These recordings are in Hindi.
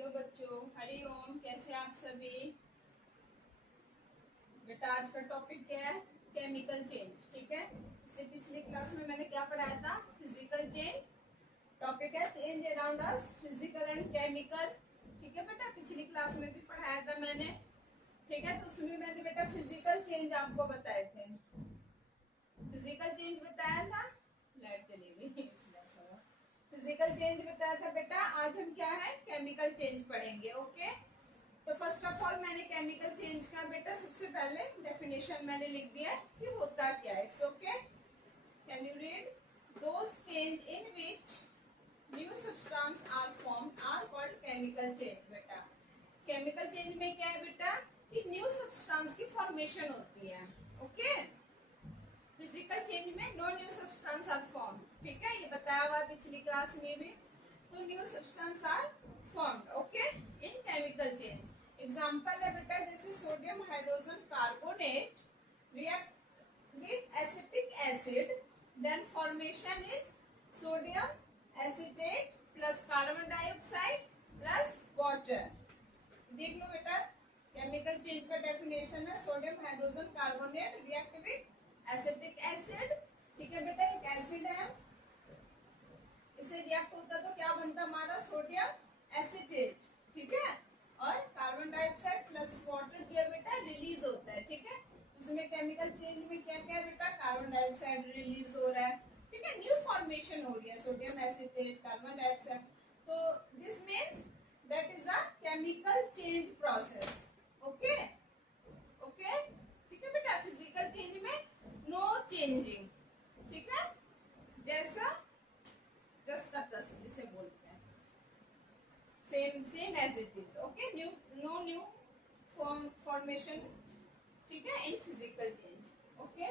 हेलो बच्चों, हरि ओम। कैसे आप सभी? बेटा आज का टॉपिक क्या है? Chemical change. ठीक है, इससे पिछली क्लास में मैंने क्या पढ़ाया था? Physical change. टॉपिक है change around us, physical and chemical. ठीक है बेटा, पिछली क्लास में भी पढ़ाया था मैंने। ठीक है, तो उसमें मैंने बेटा फिजिकल चेंज आपको बताए थे। फिजिकल चेंज बताया था। लाइट चली गई। फिजिकल चेंज बताया था बेटा। आज हम क्या है? केमिकल चेंज पढ़ेंगे। ओके, तो फर्स्ट ऑफ ऑल मैंने केमिकल चेंज का बेटा सबसे पहले डेफिनेशन मैंने लिख दिया है कि होता क्या है। It's okay, can you read? Those change in which new substance are form are called chemical change. बेटा केमिकल चेंज में क्या है बेटा कि न्यू सब्सटेंस की फॉर्मेशन होती है। ओके, फिजिकल चेंज में no new substance are form. ठीक है, ये बताया हुआ पिछली क्लास में भी। तो new substance are formed okay in chemical change. Example है बेटा जैसे sodium hydrogen carbonate react with acetic acid, then formation is sodium acetate plus carbon dioxide plus water. देख लो बेटा, केमिकल चेंज का डेफिनेशन है sodium hydrogen carbonate react with acetic acid. ठीक है बेटा, एक एसिड है, इसे रिएक्ट होता तो क्या बनता हमारा? Sodium acetate. ठीक है, और कार्बन डाइऑक्साइड प्लस वाटर जो है बेटा रिलीज होता है। ठीक है, उसमें केमिकल चेंज में क्या क्या है बेटा? कार्बन डाइऑक्साइड रिलीज हो रहा है। ठीक है, न्यू फॉर्मेशन हो रही है सोडियम एसिटेट कार्बन डाइऑक्साइड। तो this means that is a chemical change process. Okay okay, ठीक है बेटा। फिजिकल चेंज में नो चेंजिंग। ठीक है, जैसा जस्ट का तस जिसे बोलते हैं, same same as it is. Okay, new no new formation. ठीक है, इन फिजिकल चेंज। ओके,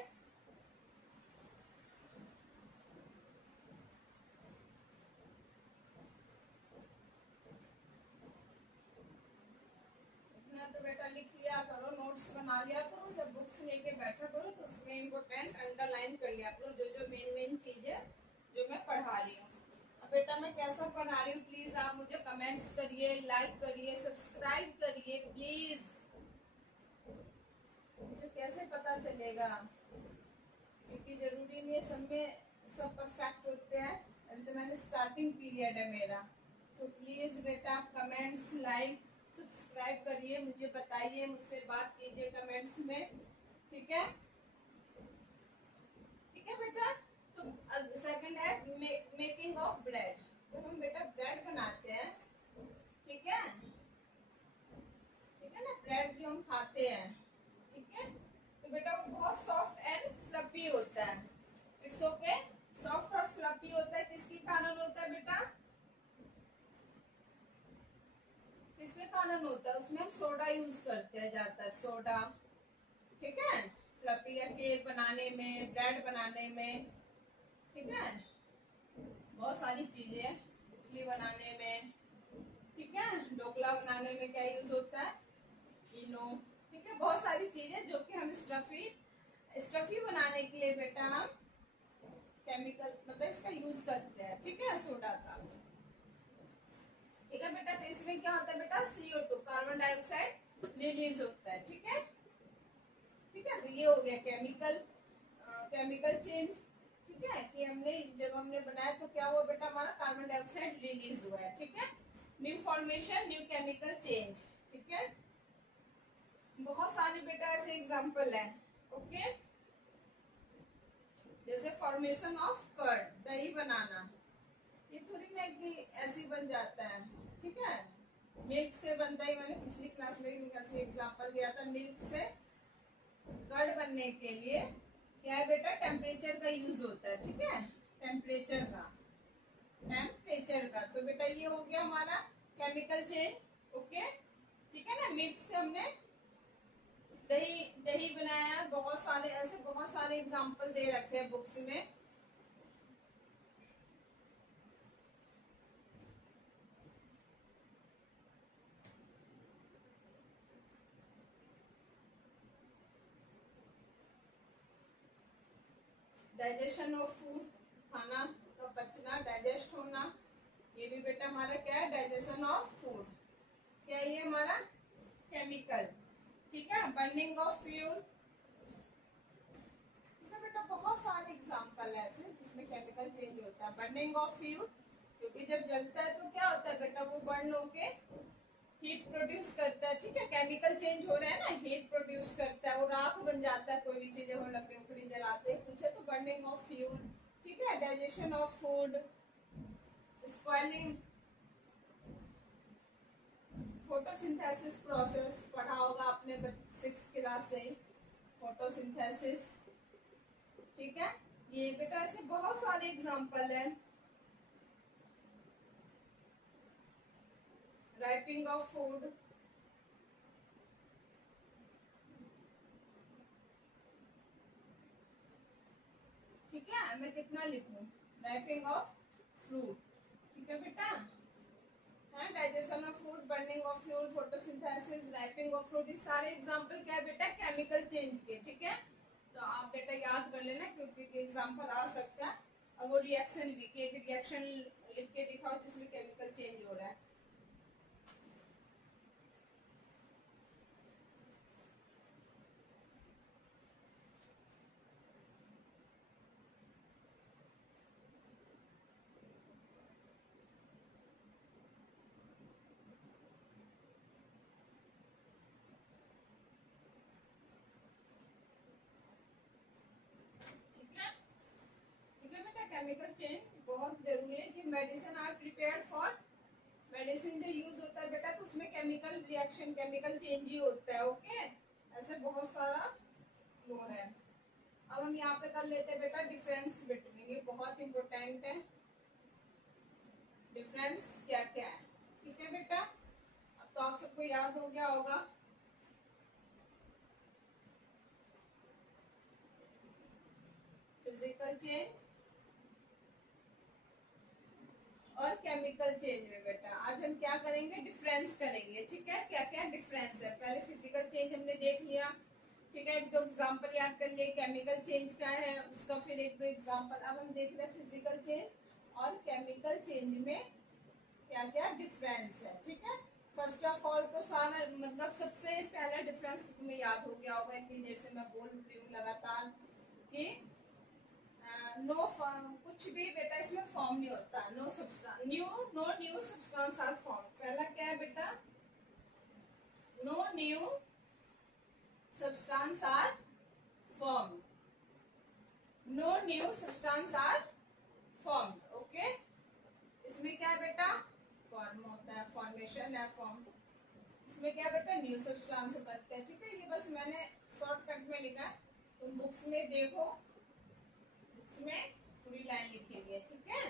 इतना तो बेटा लिख लिया करो, नोट्स बना लिया करो, जब बुक्स लेके बैठा करो तो उसमें इम्पोर्टेंट अंडरलाइन कर लिया करो जो जो मेन मेन चीज है जो मैं पढ़ा रही हूँ। अब बेटा मैं कैसा पढ़ा रही हूँ प्लीज आप मुझे कमेंट्स करिए, लाइक करिए, सब्सक्राइब करिए प्लीज। मुझे कैसे पता चलेगा? क्योंकि जरूरी नहीं है सब में सब परफेक्ट होते हैं। अभी तो मैंने स्टार्टिंग पीरियड है मेरा। सो प्लीज बेटा आप कमेंट्स, लाइक, सब्सक्राइब करिए, मुझे बताइए, मुझसे बात कीजिए कमेंट्स में। ठीक है, ठीक है बेटा। तो सेकंड है मेकिंग ऑफ ब्रेड। तो हम बेटा ब्रेड बनाते हैं। ठीक है, ठीक है ना, ब्रेड जो हम खाते हैं। ठीक है, तो बेटा वो बहुत सॉफ्ट एंड फ्लफी होता है। इट्स ओके, सॉफ्ट और फ्लफी होता है। किसके कारण होता है बेटा? किसके कारण होता है? उसमें हम सोडा यूज करते हैं ज्यादातर, सोडा। ठीक है, फ्लफी का केक बनाने में, ब्रेड बनाने में। ठीक है, बहुत सारी चीजें, इडली बनाने में। ठीक है, ढोकला बनाने में क्या यूज होता है? इनो। ठीक है, बहुत सारी चीजें जो कि हम स्टफी बनाने के लिए बेटा हम केमिकल मतलब इसका यूज करते हैं। ठीक है, सोडा का। ठीक है बेटा, तो इसमें क्या होता है बेटा? CO2 कार्बन डाइऑक्साइड रिलीज होता है। ठीक है, ठीक है, तो ये हो गया केमिकल चेंज। ठीक है, कि जब हमने बनाया तो क्या हुआ बेटा? हमारा कार्बन डाइऑक्साइड रिलीज हुआ है। ठीक है, new formation, new chemical change. ठीक है, बहुत सारे बेटा ऐसे एग्जांपल है। ओके, जैसे फॉर्मेशन ऑफ कर्ड, दही बनाना। ये थोड़ी ना कि ऐसे बन जाता है। ठीक है, मिल्क से बनता है। मैंने पिछली क्लास में एग्जांपल दिया था। मिल्क से कर्ड बनने के लिए क्या है बेटा? टेम्परेचर का यूज होता है। ठीक है, टेम्परेचर का। तो बेटा ये हो गया हमारा केमिकल चेंज। ओके, ठीक है ना। मिल्क से हमने दही दही बनाया। बहुत सारे एग्जांपल दे रखे हैं बुक्स में। डाइजेशन ऑफ फूड, खाना का पचना, डाइजेस्ट होना, ये भी बेटा हमारा क्या है? Digestion of food. क्या ये हमारा केमिकल, ठीक है। बर्निंग ऑफ फ्यूल, इसमें बेटा बहुत सारे एग्जांपल है ऐसे जिसमें केमिकल चेंज होता है। बर्निंग ऑफ फ्यूल, क्योंकि जब जलता है तो क्या होता है बेटा, वो बर्न होके हीट प्रोड्यूस करता है, ठीक है। केमिकल चेंज हो रहा है ना, हीट प्रोड्यूस करता है, वो राख बन जाता है। कोई भी चीजें हो, लकड़ी उकड़ी जलाते हैं कुछ है तो बर्निंग ऑफ फ्यूल, ठीक है। Digestion of food, spoiling, photosynthesis process पढ़ा होगा आपने 6th क्लास से, फोटोसिंथेसिस, ठीक है। ये बेटा ऐसे बहुत सारे एग्जांपल हैं। राइपिंग ऑफ फूड, ठीक है। मैं कितना लिखूं, राइपिंग ऑफ फ्रूट, ठीक है बेटा। Digestion of food, burning of fuel, photosynthesis, ripening of fruit, ये सारे एग्जांपल क्या है बेटा, केमिकल चेंज के, ठीक है। तो आप बेटा याद कर लेना क्योंकि एग्जांपल आ सकता है। और वो रिएक्शन भी, कि एक रिएक्शन लिख के दिखाओ जिसमें केमिकल चेंज हो रहा है। केमिकल चेंज बहुत जरूरी है कि medicine are prepared for, medicine जो यूज होता है बेटा तो उसमें केमिकल रिएक्शन, केमिकल चेंज ही होता है, ओके। ऐसे बहुत सारा वो है। अब हम यहाँ पे कर लेते हैं बेटा डिफरेंस बिटवीन, ये बहुत इंपॉर्टेंट है। डिफरेंस क्या क्या है, ठीक है बेटा। अब तो आप सबको याद हो गया होगा। फिजिकल चेंज और केमिकल चेंज में बेटा आज हम क्या करेंगे, डिफरेंस करेंगे, ठीक है। क्या क्या डिफरेंस है, पहले फिजिकल चेंज हमने देख लिया, ठीक है। एक दो एग्जांपल याद कर लिए, केमिकल चेंज क्या है उसका, फिर एक दो एग्जांपल। अब हम देख रहे हैं फिजिकल चेंज और केमिकल चेंज में क्या क्या डिफरेंस है, ठीक है। फर्स्ट ऑफ ऑल तो सारा मतलब सबसे पहला डिफरेंस तो तुम्हें याद हो गया होगा, इतनी देर से मैं बोल रही हूँ लगातार कि नो कुछ भी बेटा इसमें फॉर्म नहीं होता, no substance new substance are form. पहला क्या है बेटा, no new substance are form, no new substance are form, okay. इसमें क्या है बेटा, फॉर्म होता है, फॉर्मेशन है, फॉर्म। इसमें क्या बेटा, न्यू सब्सटेंस बनते हैं, ठीक है। ये बस मैंने शॉर्टकट में लिखा है, तुम बुक्स में देखो, में पूरी लाइन लिखी हुई है, ठीक है।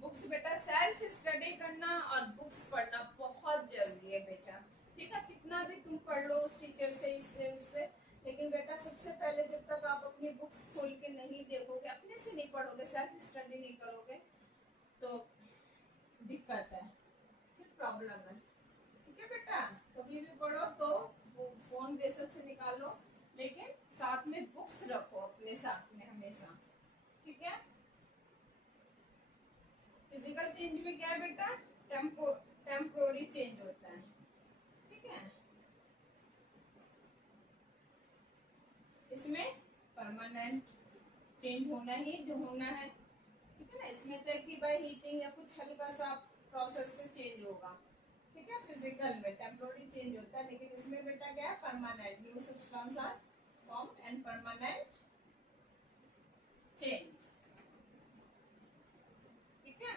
बुक्स बेटा सेल्फ स्टडी करना और बुक्स पढ़ना बहुत जरूरी है बेटा, ठीक है। कितना भी तुम पढ़ लो उस टीचर से, इससे उससे, लेकिन बेटा सबसे पहले जब तक आप अपनी बुक्स खोल के नहीं देखोगे, अपने से नहीं पढ़ोगे, सेल्फ स्टडी नहीं करोगे तो दिक्कत है, फिर प्रॉब्लम है, ठीक है बेटा। कभी भी पढ़ो तो फोन बेशक से निकालो, लेकिन साथ में बुक्स रखो अपने साथ में हमेशा, ठीक है। फिजिकल चेंज में क्या है बेटा, टेम्पोररी चेंज होता है, ठीक है। इसमें परमानेंट चेंज होना ही जो होना है, ठीक है ना। इसमें तो कि बाय हीटिंग या कुछ हल्का सा प्रोसेस से चेंज होगा, ठीक है। फिजिकल में टेम्पोररी चेंज होता है, लेकिन इसमें बेटा क्या है, permanent, new substance are form and permanent change, ठीक है।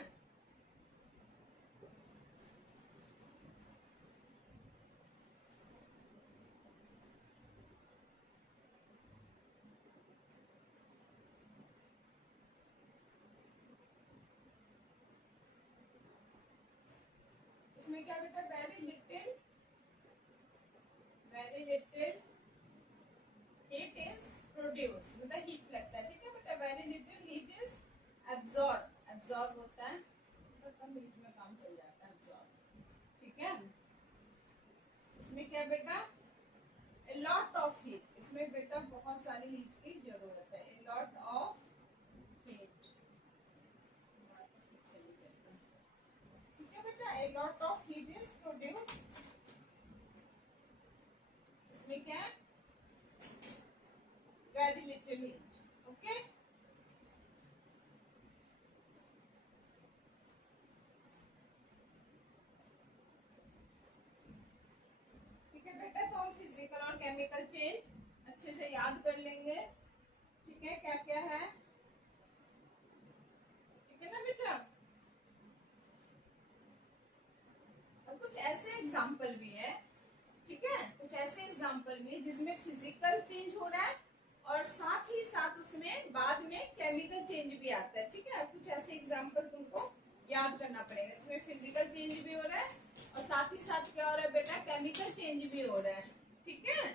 इसमें क्या बेटा, very little heat is produce, मतलब हीट लगता है, ठीक है बेटा। Very little heat is absorb होता है, तो कम हीट में काम चल जाता है, एब्जॉर्ब, ठीक है। इसमें क्या बेटा, a lot of heat, इसमें बेटा बहुत सारी हीट की जरूरत है, a lot of heat, ठीक है बेटा। a lot of heat is produced इसमें क्या है, वेरी लिटिल हीट। ओके, ठीक है बेटा, तो हम फिजिकल और केमिकल चेंज अच्छे से याद कर लेंगे। ठीक है, क्या क्या है, ठीक है ना बेटा। और कुछ ऐसे एग्जाम्पल भी है, ठीक है, कुछ ऐसे एग्जाम्पल भी है जिसमें फिजिकल चेंज हो रहा है और साथ ही साथ उसमें बाद में केमिकल चेंज भी आता है। ठीक है, कुछ ऐसे एग्जाम्पल तुमको याद करना पड़ेगा, इसमें फिजिकल चेंज भी हो रहा है और साथ ही साथ क्या हो रहा है बेटा, केमिकल चेंज भी हो रहा है। ठीक है,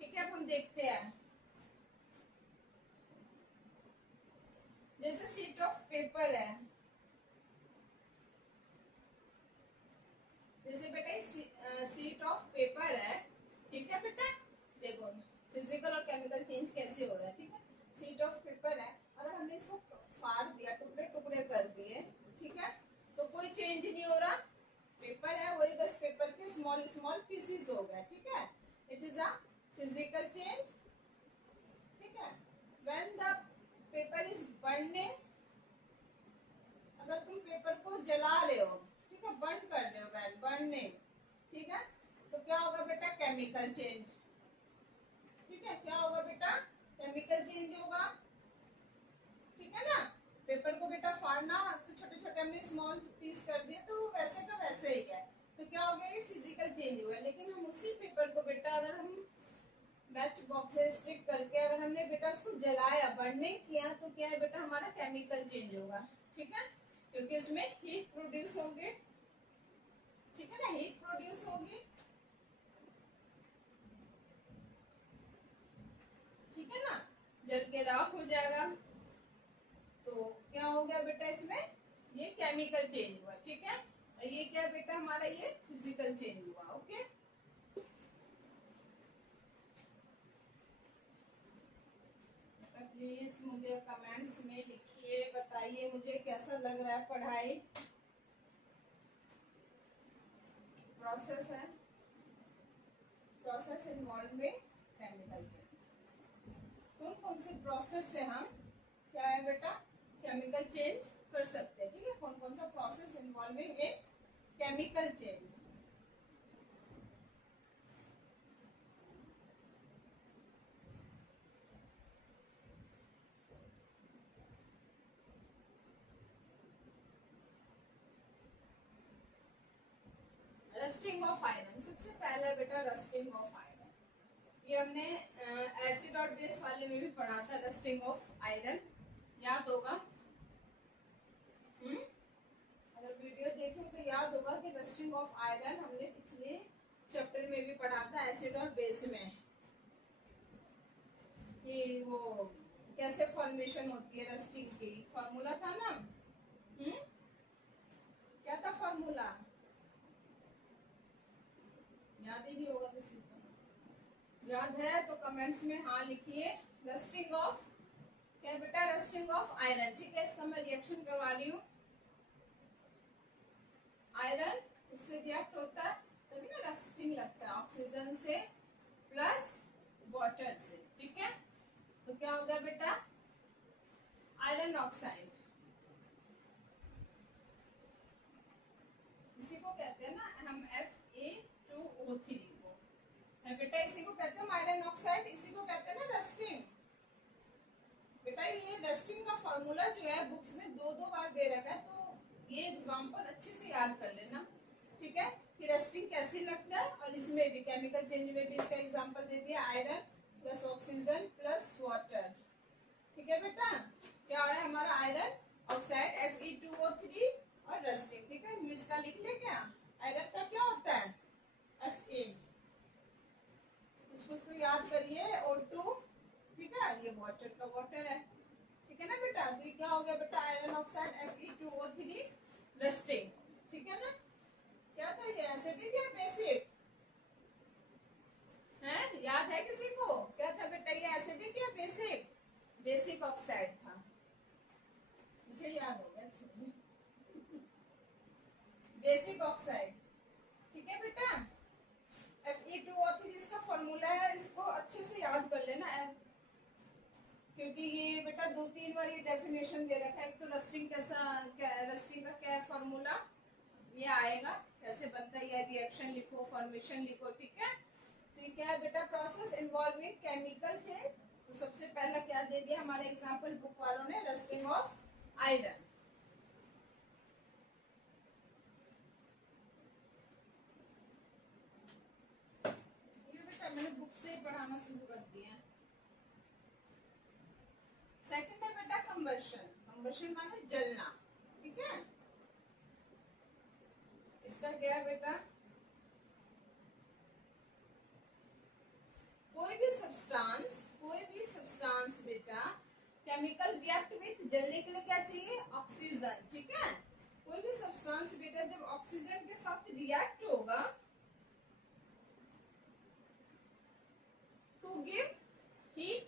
ठीक है, अब हम देखते हैं। जैसे शीट ऑफ पेपर है, जैसे बेटा शीट ऑफ पेपर है, ठीक है बेटा, देखो फिजिकल और केमिकल चेंज कैसे हो रहा है। ठीक है, शीट ऑफ पेपर है, अगर हमने इसको फाड़ दिया, टुकड़े टुकड़े कर दिए, ठीक है, तो कोई चेंज नहीं हो रहा, पेपर है वही, बस पेपर के स्मॉल स्मॉल पीसेस हो गए। ठीक है, it is a physical change. ठीक है, when the paper is burning, अगर तुम पेपर को जला रहे हो, ठीक है, बर्न कर रहे हो, व्हेन बर्निंग, ठीक है, तो क्या होगा बेटा, केमिकल चेंज। ठीक है, क्या होगा बेटा, केमिकल चेंज होगा। ठीक है ना, पेपर को बेटा फाड़ना तो छोटे छोटे हमने स्मॉल पीस कर दिए, तो वैसे का वैसे ही है, तो क्या हो गया, ये फिजिकल चेंज हुआ। लेकिन हम उसी पेपर को बेटा, अगर हम मैच बॉक्स से स्टिक करके अगर हमने बेटा उसको जलाया, बर्निंग किया, तो क्या है बेटा, हमारा केमिकल चेंज होगा। ठीक है, क्योंकि उसमें हीट प्रोड्यूस होंगे। ठीक है ना, हीट प्रोड्यूस होगी। ठीक है ना, जल के राख हो जाएगा, तो क्या हो गया बेटा, इसमें ये केमिकल चेंज हुआ। ठीक है, और ये क्या बेटा, हमारा ये फिजिकल चेंज हुआ। ओके, प्लीज मुझे कमेंट्स में लिखिए, बताइए मुझे कैसा लग रहा है पढ़ाई। प्रोसेस है, प्रोसेस इन्वॉल्विंग केमिकल चेंज, कौन कौन से प्रोसेस से हम क्या है बेटा, केमिकल चेंज कर सकते हैं। ठीक है, कौन कौन सा process involving in chemical change. Rusting of iron, सबसे पहला बेटा रस्टिंग ऑफ आयरन, ये हमने एसिड और बेस वाले में भी पढ़ा था, रस्टिंग ऑफ आयरन, याद होगा। अगर वीडियो देखे तो याद होगा कि रस्टिंग ऑफ आयरन हमने पिछले चैप्टर में भी पढ़ा था, एसिड और बेस में, कि वो कैसे फॉर्मेशन होती है रस्टिंग की, फॉर्मूला था ना। क्या था फॉर्मूला, याद ही नहीं होगा किसी को, याद है तो कमेंट्स में हाँ लिखिए। रस्टिंग ऑफ क्या बेटा, रस्टिंग ऑफ आयरन। ठीक है, इसका मैं रिएक्शन करवा रही हूँ, आयरन इससे रिएक्ट होता है तभी ना रस्टिंग लगता है, ऑक्सीजन से प्लस वाटर से। ठीक है, तो क्या होगा बेटा, आयरन ऑक्साइड, इसी को कहते हैं ना हम Fe2O3 को है बेटा, इसी को कहते हैं आयरन ऑक्साइड, इसी को कहते हैं ना रस्टिंग। बेटा ये रस्टिंग का फॉर्मूला जो है बुक्स में दो दो बार दे रखा है, तो ये एग्जांपल अच्छे से याद कर लेना। ठीक है, कि रस्टिंग कैसे लगता है, और इसमें भी केमिकल चेंज में भी इसका एग्जांपल दे दिया, iron plus oxygen plus water. ठीक है बेटा, क्या हो रहा है हमारा आयरन ऑक्साइड Fe2O3 और रस्टिंग। ठीक है, इसका लिख ले, क्या आयरन का क्या होता है, Fe, कुछ कुछ तो याद करिए, O2, ठीक है, ये वाटर का वाटर है। ठीक है ना बेटा, तो ये क्या हो गया बेटा, आयरन ऑक्साइड Fe2O3 रस्टिंग। ठीक है ना, क्या था ये, एसिडिक या बेसिक है, याद है किसी को, क्या था बेटा ये, एसिडिक या बेसिक, बेसिक ऑक्साइड था, मुझे याद हो गया, बेसिक ऑक्साइड। ठीक है बेटा, Fe2O3 इसका फॉर्मूला है, इसको अच्छे से याद कर लेना क्योंकि ये बेटा 2-3 बार ये डेफिनेशन दे रखा है। एक तो रस्टिंग रस्टिंग का क्या फॉर्मूला ये आएगा, कैसे बनता है, या रिएक्शन लिखो, फॉर्मेशन लिखो, ठीक है। तो ये क्या है बेटा, प्रोसेस इन्वॉल्विंग केमिकल चेंज। तो सबसे पहला क्या दे दिया हमारे एग्जाम्पल बुक वालों ने, रस्टिंग ऑफ आयरन। ये बेटा मैंने बुक से पढ़ाना शुरू कर दिया। सेकंड है बेटा कंबर्शन। कंबर्शन माने जलना, ठीक है। इसका क्या है बेटा, कोई भी सब्सटेंस बेटा केमिकल रिएक्ट विथ, जलने के लिए क्या चाहिए, ऑक्सीजन, ठीक है। कोई भी सब्सटेंस बेटा जब ऑक्सीजन के साथ रिएक्ट होगा टू गिव हीट।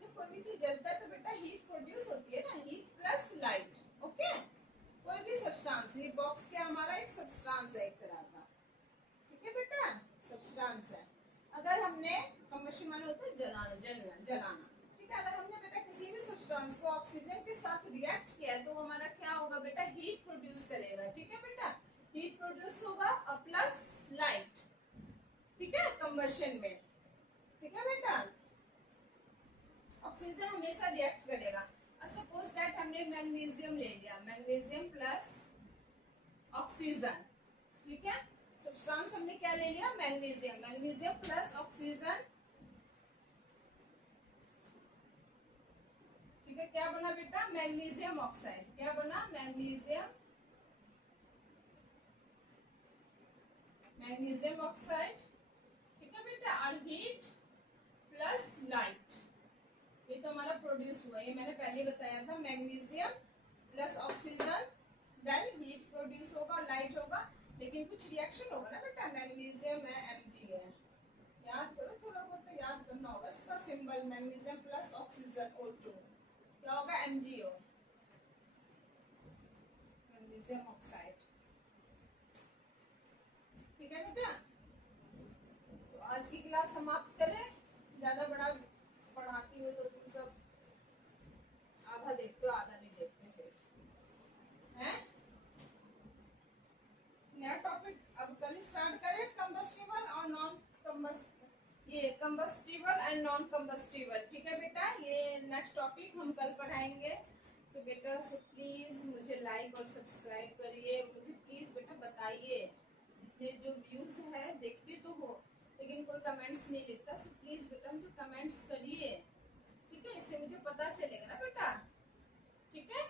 जब कोई भी चीज जलता है तो बेटा हीट प्रोड्यूस होती है ना, हीट प्लस लाइट, ओके। कोई भी सब्सटेंस, ये बॉक्स क्या हमारा एक सब्सटेंस है एक तरह का, ठीक है बेटा, सब्सटेंस है। अगर हमने कंबशन माने होता है जलाना, जलाना, ठीक है। अगर हमने बेटा किसी भी सब्सटेंस को ऑक्सीजन के साथ रिएक्ट किया है तो हमारा क्या होगा बेटा, हीट प्रोड्यूस करेगा, ठीक है बेटा। हीट प्रोड्यूस होगा और प्लस लाइट, ठीक है, कंबशन में, ठीक है बेटा। ऑक्सीजन हमेशा रिएक्ट करेगा। अब सपोज दैट हमने मैग्नीशियम ले लिया, मैग्नीशियम प्लस ऑक्सीजन, ठीक है। सब्सटेंस हमने क्या ले लिया, मैग्नीशियम, मैग्नीशियम प्लस ऑक्सीजन, ठीक है। क्या बना बेटा, मैग्नीशियम ऑक्साइड। क्या बना, मैग्नीशियम ऑक्साइड, ठीक है बेटा। और हीट प्लस लाइट, ये तो हमारा प्रोड्यूस हुआ, ये मैंने पहले बताया था, magnesium plus oxygen, then heat produce होगा, लाइट होगा, लेकिन कुछ रिएक्शन होगा ना बेटा। मैग्नीशियम है, Mg है, याद करो, थोड़ा बहुत तो याद करना होगा इसका symbol, magnesium plus oxygen O2 क्या होगा, MgO, मैग्नीशियम ऑक्साइड, ठीक है बेटा। तो आज की क्लास समाप्त करें, ज्यादा बड़ा पढ़ाती हूँ तो तुम सब आधा देखते हो आधा नहीं देखते फिर, हैं। नया टॉपिक अब कल स्टार्ट करें, कंबस्टिबल और नॉन ये कंबस्टिबल एंड नॉन कंबस्टिबल, ठीक है बेटा। ये नेक्स्ट टॉपिक हम कल पढ़ाएंगे। तो बेटा सो प्लीज मुझे लाइक और सब्सक्राइब करिए, मुझे प्लीज बेटा बताइए, ये जो व्यूज है देखते तो हो लेकिन कोई कमेंट्स नहीं लिखता, सो प्लीज बेटा मुझे कमेंट्स करिए, ठीक है। इससे मुझे पता चलेगा ना बेटा, ठीक है,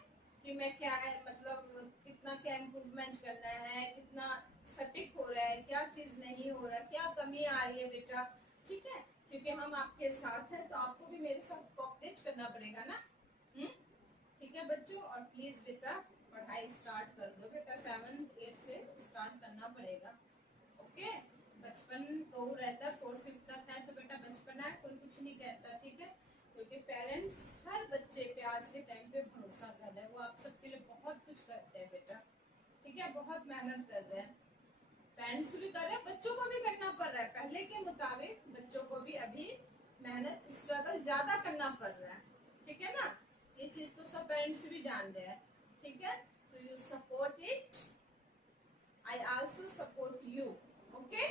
कि मैं क्या है, मतलब कितना क्या इम्प्रूवमेंट करना है, कितना सटीक हो रहा है, क्या चीज नहीं हो रहा, क्या कमी आ रही है बेटा, ठीक है। क्योंकि हम आपके साथ हैं तो आपको भी मेरे साथ कोऑपरेट करना पड़ेगा ना, ठीक है बच्चों। और प्लीज बेटा पढ़ाई स्टार्ट कर दो बेटा, 7th 8th से स्टार्ट करना पड़ेगा, ओके। बचपन तो रहता है 4th 5th तक है तो बेटा बचपन है, कोई कुछ नहीं कहता, ठीक है। क्योंकि पेरेंट्स हर बच्चे पे आज के टाइम पे भरोसा कर रहे हैं, वो आप सबके लिए बहुत कुछ करते हैं बेटा, ठीक है, बहुत मेहनत कर रहे हैं। पेरेंट्स भी कर रहे हैं, बच्चों को भी करना पड़ रहा है, पहले के मुताबिक बच्चों को भी अभी मेहनत स्ट्रगल ज्यादा करना पड़ रहा है, ठीक है ना। ये चीज तो सब पेरेंट्स भी जान रहे हैं, ठीक है। तो you support it, I also support you, okay.